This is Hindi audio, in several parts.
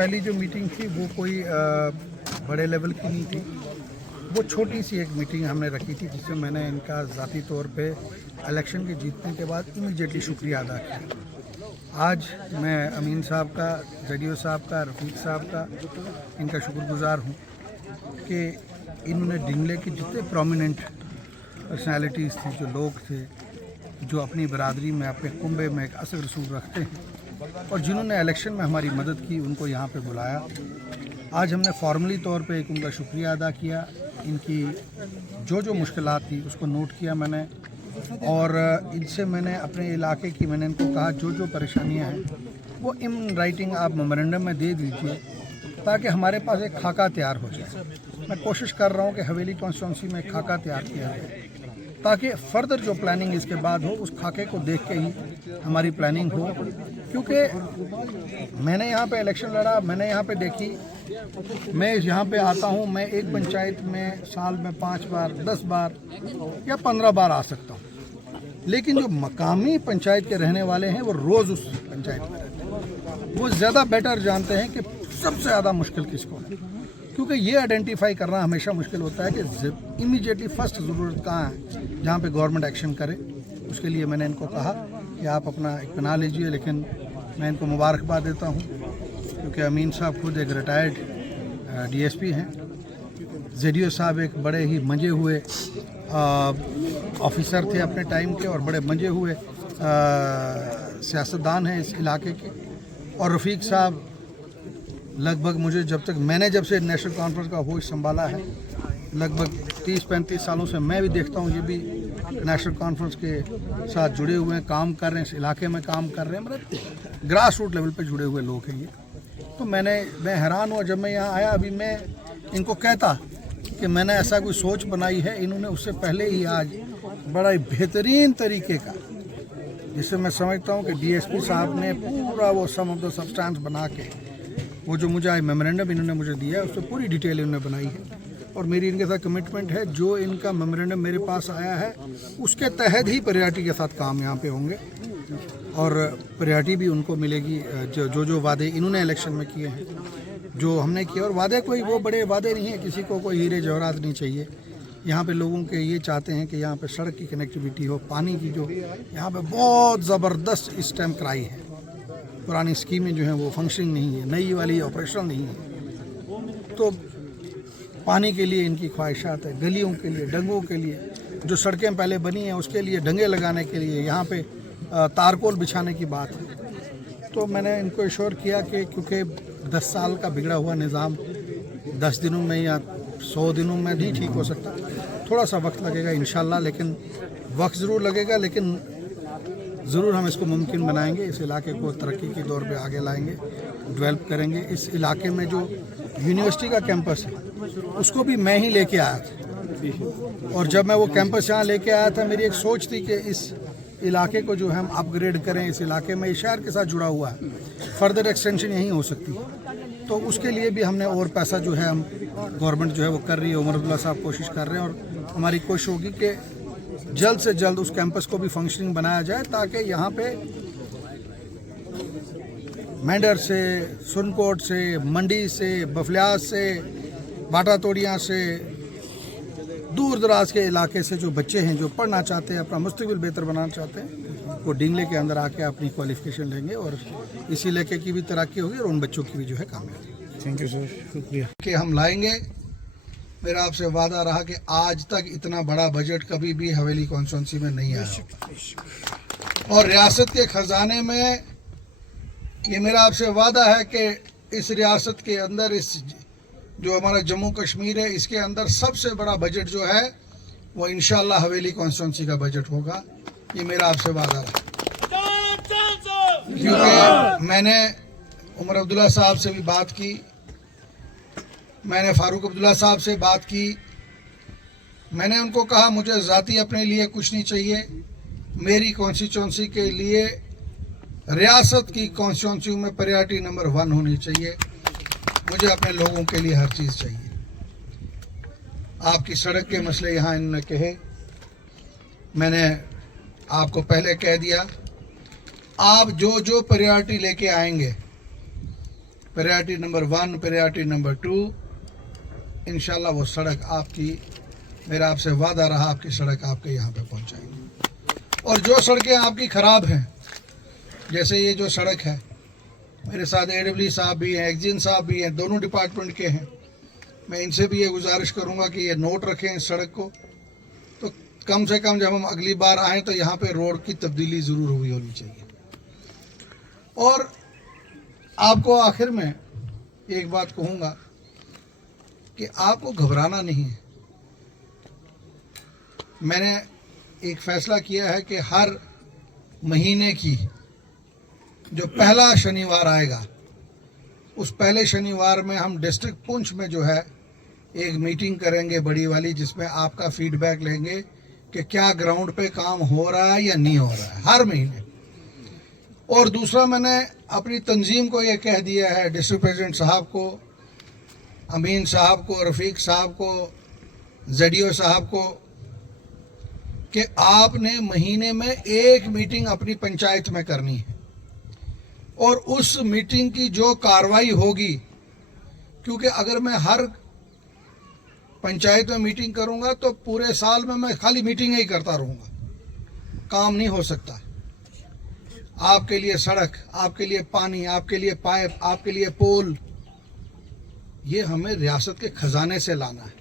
पहली जो मीटिंग थी वो कोई बड़े लेवल की नहीं थी, वो छोटी सी एक मीटिंग हमने रखी थी जिसमें मैंने इनका ज़ाती तौर पे इलेक्शन के जीतने के बाद इमीडिएटली शुक्रिया अदा किया। आज मैं अमीन साहब का, जडियो साहब का, रफ़ीक साहब का इनका शुक्रगुज़ार हूँ कि इन्होंने डिंगले की जितने प्रोमिनेंट पर्सनालिटीज़ थी, जो लोग थे जो अपनी बरादरी में, अपने कुंबे में एक असर रसूख रखते हैं और जिन्होंने इलेक्शन में हमारी मदद की, उनको यहाँ पे बुलाया। आज हमने फॉर्मली तौर पे एक उनका शुक्रिया अदा किया। इनकी जो मुश्किलात थी उसको नोट किया मैंने और इनसे मैंने अपने इलाके की, मैंने इनको कहा जो परेशानियां हैं वो इन राइटिंग आप मेमोरेंडम में दे दीजिए ताकि हमारे पास एक खाका तैयार हो जाए। मैं कोशिश कर रहा हूँ कि हवेली कॉन्स्टिट्यूंसी में एक खाका तैयार किया जाए ताकि फर्दर जो प्लानिंग इसके बाद हो उस खाके को देख के ही हमारी प्लानिंग हो। क्योंकि मैंने यहाँ पे इलेक्शन लड़ा, मैंने यहाँ पे देखी, मैं यहाँ पे आता हूँ, मैं एक पंचायत में साल में 5 बार, 10 बार या 15 बार आ सकता हूँ, लेकिन जो मकामी पंचायत के रहने वाले हैं वो रोज़ उस पंचायत में रहते हैं, वो ज़्यादा बेटर जानते हैं कि सबसे ज़्यादा मुश्किल किसको है। क्योंकि ये आइडेंटिफाई करना हमेशा मुश्किल होता है कि इमीडिएटली फर्स्ट ज़रूरत कहाँ है जहाँ पे गवर्नमेंट एक्शन करे। उसके लिए मैंने इनको कहा कि आप अपना एक बना लीजिए, लेकिन मैं इनको मुबारकबाद देता हूँ क्योंकि अमीन साहब खुद एक रिटायर्ड डीएसपी हैं, जेडीओ साहब एक बड़े ही मंजे हुए ऑफिसर थे अपने टाइम के और बड़े मंजे हुए सियासतदान हैं इस इलाके के, और रफ़ीक साहब लगभग मुझे जब से नेशनल कॉन्फ्रेंस का होश संभाला है, लगभग 30-35 सालों से मैं भी देखता हूँ ये भी नेशनल कॉन्फ्रेंस के साथ जुड़े हुए हैं, काम कर रहे हैं, इस इलाके में काम कर रहे हैं, मतलब ग्रास रूट लेवल पे जुड़े हुए लोग हैं ये। तो मैं हैरान हुआ जब मैं यहाँ आया। अभी मैं इनको कहता कि मैंने ऐसा कोई सोच बनाई है, इन्होंने उससे पहले ही आज बड़ा ही बेहतरीन तरीके का, जिससे मैं समझता हूँ कि डीएसपी साहब ने पूरा वो सम ऑफ द सब्सटेंस बना के वो जो मुझे आज मेमोरेंडम इन्होंने मुझे दिया है उससे पूरी डिटेल इन्होंने बनाई है और मेरी इनके साथ कमिटमेंट है जो इनका मेमोरेंडम मेरे पास आया है उसके तहत ही परियाटी के साथ काम यहाँ पे होंगे और परियाटी भी उनको मिलेगी। जो वादे इन्होंने इलेक्शन में किए हैं, जो हमने किए, और वादे कोई वो बड़े वादे नहीं है, किसी को कोई हीरे जवाहरात नहीं चाहिए। यहाँ पे लोगों के ये चाहते हैं कि यहाँ पे सड़क की कनेक्टिविटी हो, पानी की, जो यहाँ पे बहुत ज़बरदस्त इस टाइम कराई है। पुरानी स्कीमें जो हैं वो फंक्शनिंग नहीं है, नई वाली ऑपरेशनल नहीं है। तो पानी के लिए इनकी ख्वाहिशात है, गलियों के लिए, डंगों के लिए, जो सड़कें पहले बनी हैं उसके लिए डंगे लगाने के लिए, यहाँ पे तारकोल बिछाने की बात है। तो मैंने इनको इश्योर किया कि क्योंकि 10 साल का बिगड़ा हुआ निज़ाम 10 दिनों में या 100 दिनों में नहीं ठीक हो सकता, थोड़ा सा वक्त लगेगा इंशाल्लाह, लेकिन वक्त ज़रूर लगेगा, लेकिन ज़रूर हम इसको मुमकिन बनाएंगे। इस इलाके को तरक्की के दौर पे आगे लाएंगे, डेवलप करेंगे। इस इलाके में जो यूनिवर्सिटी का कैंपस है उसको भी मैं ही लेके आया था, और जब मैं वो कैंपस यहाँ लेके आया था मेरी एक सोच थी कि इस इलाके को जो है हम अपग्रेड करें। इस इलाके में इस शहर के साथ जुड़ा हुआ है, फर्दर एक्सटेंशन यहीं हो सकती है, तो उसके लिए भी हमने और पैसा जो है हम गवर्नमेंट जो है वो कर रही है। उमर अब्दुल्ला साहब कोशिश कर रहे हैं और हमारी कोशिश होगी कि जल्द से जल्द उस कैंपस को भी फंक्शनिंग बनाया जाए ताकि यहाँ पे मेंढर से, सुनकोट से, मंडी से, बफलियाज से, बाटा तोड़ियाँ से, दूर दराज के इलाके से जो बच्चे हैं जो पढ़ना चाहते हैं, अपना मुस्तकबिल बेहतर बनाना चाहते हैं, वो डिंगले के अंदर आके अपनी क्वालिफिकेशन लेंगे और इस इलाके की भी तरक्की होगी और उन बच्चों की भी जो है कामयाबी। थैंक यू सर, शुक्रिया। कि हम लाएंगे। मेरा आपसे वादा रहा कि आज तक इतना बड़ा बजट कभी भी हवेली कॉन्स्टिट्यूंसी में नहीं आया और रियासत के खजाने में ये मेरा आपसे वादा है कि इस रियासत के अंदर, इस जो हमारा जम्मू कश्मीर है, इसके अंदर सबसे बड़ा बजट जो है वो इंशाल्लाह हवेली कॉन्स्टिट्यूंसी का बजट होगा। ये मेरा आपसे वादा रहा, क्योंकि मैंने उमर अब्दुल्ला साहब से भी बात की, मैंने फारूक अब्दुल्ला साहब से बात की, मैंने उनको कहा मुझे ज़ाती अपने लिए कुछ नहीं चाहिए, मेरी कॉन्स्टिट्यूंसी के लिए रियासत की कॉन्स्टिट्यूंसी में प्रायोरिटी नंबर 1 होनी चाहिए। मुझे अपने लोगों के लिए हर चीज़ चाहिए। आपकी सड़क के मसले यहाँ इन्होंने कहे, मैंने आपको पहले कह दिया, आप जो प्रायोरिटी लेके आएंगे प्रायोरिटी नंबर 1, प्रायोरिटी नंबर 2, इंशाल्लाह वो सड़क आपकी, मेरा आपसे वादा रहा, आपकी सड़क आपके यहाँ पे पहुँचाएंगे। और जो सड़कें आपकी ख़राब हैं, जैसे ये जो सड़क है, मेरे साथ AWD साहब भी हैं, एक्जिन साहब भी हैं, दोनों डिपार्टमेंट के हैं, मैं इनसे भी ये गुजारिश करूँगा कि ये नोट रखें इस सड़क को, तो कम से कम जब हम अगली बार आएँ तो यहाँ पे रोड की तब्दीली ज़रूर हुई होनी चाहिए। और आपको आखिर में एक बात कहूँगा कि आपको घबराना नहीं है। मैंने एक फ़ैसला किया है कि हर महीने की जो पहला शनिवार आएगा, उस पहले शनिवार में हम डिस्ट्रिक्ट पुंछ में जो है एक मीटिंग करेंगे बड़ी वाली, जिसमें आपका फीडबैक लेंगे कि क्या ग्राउंड पे काम हो रहा है या नहीं हो रहा है, हर महीने। और दूसरा, मैंने अपनी तंजीम को ये कह दिया है, डिस्ट्रिक्ट प्रेसिडेंट साहब को, अमीन साहब को, रफ़ीक साहब को, ZDO साहब को, कि आपने महीने में एक मीटिंग अपनी पंचायत में करनी है। और उस मीटिंग की जो कार्रवाई होगी, क्योंकि अगर मैं हर पंचायत में मीटिंग करूंगा तो पूरे साल में मैं खाली मीटिंग ही करता रहूंगा, काम नहीं हो सकता। आपके लिए सड़क, आपके लिए पानी, आपके लिए पाइप, आपके लिए पोल, ये हमें रियासत के खजाने से लाना है।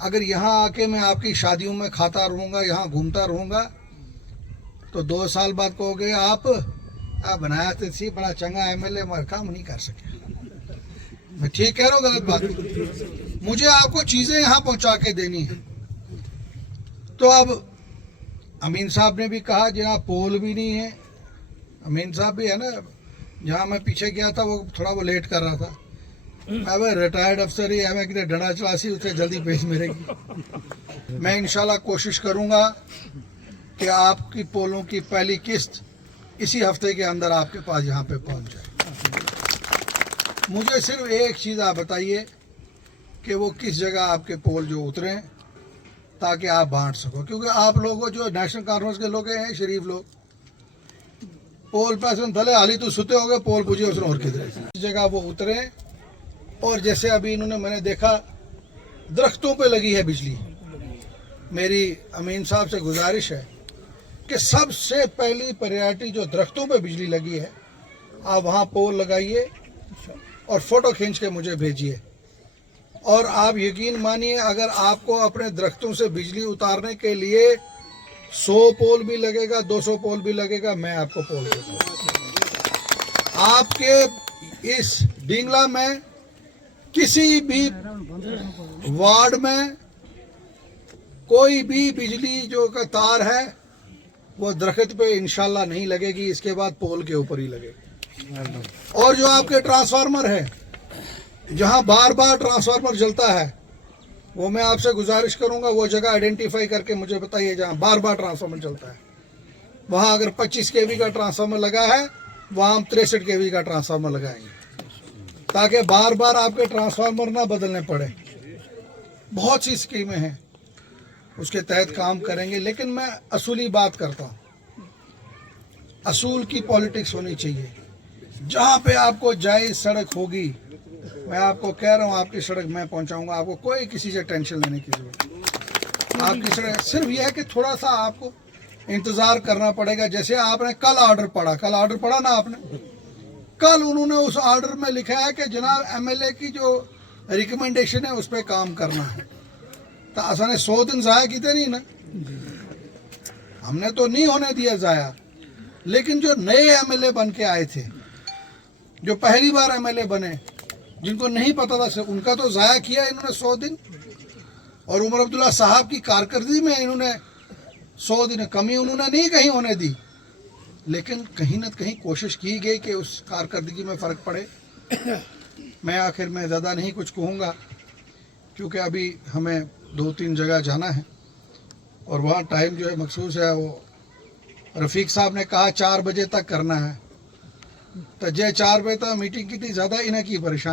अगर यहाँ आके मैं आपकी शादियों में खाता रहूँगा, यहाँ घूमता रहूँगा, तो 2 साल बाद कहोगे आप बनाया तो थी बड़ा चंगा MLA, मगर काम नहीं कर सके। मैं ठीक कह रहा हूँ, गलत बात? मुझे आपको चीज़ें यहाँ पहुँचा के देनी है। तो अब अमीन साहब ने भी कहा जनाब पोल भी नहीं है, अमीन साहब भी है ना, जहाँ मैं पीछे गया था वो थोड़ा वो लेट कर रहा था। अब रिटायर्ड अफसर ही है, मैं कि डंडा चलासी उसे जल्दी भेज मिलेगी। मैं इंशाल्लाह कोशिश करूँगा कि आपकी पोलों की पहली किस्त इसी हफ्ते के अंदर आपके पास यहाँ पे पहुँच जाए। मुझे सिर्फ एक चीज़ आप बताइए कि वो किस जगह आपके पोल जो उतरे, ताकि आप बांट सको। क्योंकि आप लोगों जो नेशनल कॉन्फ्रेंस के लोग हैं, शरीफ लोग, पोल पर थले हाली तो सुते हो गए, पोल पूछे उसने और किधर इस जगह वो उतरे। और जैसे अभी इन्होंने, मैंने देखा दरख्तों पे लगी है बिजली, मेरी अमीन साहब से गुजारिश है कि सबसे पहली प्रायोरिटी जो दरख्तों पे बिजली लगी है, आप वहाँ पोल लगाइए और फ़ोटो खींच के मुझे भेजिए। और आप यकीन मानिए, अगर आपको अपने दरख्तों से बिजली उतारने के लिए 100 पोल भी लगेगा, 200 पोल भी लगेगा, मैं आपको पोल दूंगा। आपके इस डिंगला में किसी भी वार्ड में कोई भी बिजली जो का तार है वो दरख्त पे इंशाल्लाह नहीं लगेगी, इसके बाद पोल के ऊपर ही लगेगी। और जो आपके ट्रांसफार्मर है, जहां बार बार ट्रांसफार्मर जलता है, वो मैं आपसे गुजारिश करूंगा वो जगह आइडेंटिफाई करके मुझे बताइए जहां बार बार ट्रांसफार्मर चलता है। वहां अगर 25 kV का ट्रांसफार्मर लगा है, वहां हम 63 kV का ट्रांसफार्मर लगाएंगे, ताकि बार बार आपके ट्रांसफार्मर ना बदलने पड़े। बहुत सी स्कीमें हैं, उसके तहत काम करेंगे। लेकिन मैं असूली बात करता हूँ, असूल की पॉलिटिक्स होनी चाहिए। जहाँ पे आपको जायज़ सड़क होगी, मैं आपको कह रहा हूँ आपकी सड़क मैं पहुँचाऊँगा, आपको कोई किसी से टेंशन लेने की जरूरत नहीं। आपकी सड़क सिर्फ यह है कि थोड़ा सा आपको इंतज़ार करना पड़ेगा। जैसे आपने कल ऑर्डर पढ़ा ना आपने, कल उन्होंने उस ऑर्डर में लिखा है कि जनाब MLA की जो रिकमेंडेशन है उस पर काम करना है। तो असाने 100 दिन ज़ाया किते नहीं ना, हमने तो नहीं होने दिया ज़ाया। लेकिन जो नए MLA बन के आए थे, जो पहली बार MLA बने, जिनको नहीं पता था, उनका तो ज़ाया किया इन्होंने 100 दिन। और उमर अब्दुल्ला साहब की कारकर्दगी में इन्होंने 100 दिन कमी उन्होंने नहीं कहीं होने दी। लेकिन कहीं ना कहीं कोशिश की गई कि उस कारकर्दगी में फ़र्क पड़े। मैं आखिर में ज़्यादा नहीं कुछ कहूँगा, क्योंकि अभी हमें 2-3 जगह जाना है और वहाँ टाइम जो है मखसूस है। वो रफ़ीक साहब ने कहा 4 बजे तक करना है, तो जय 4 बजे तक मीटिंग की थी, ज़्यादा इन्हें की परेशानी।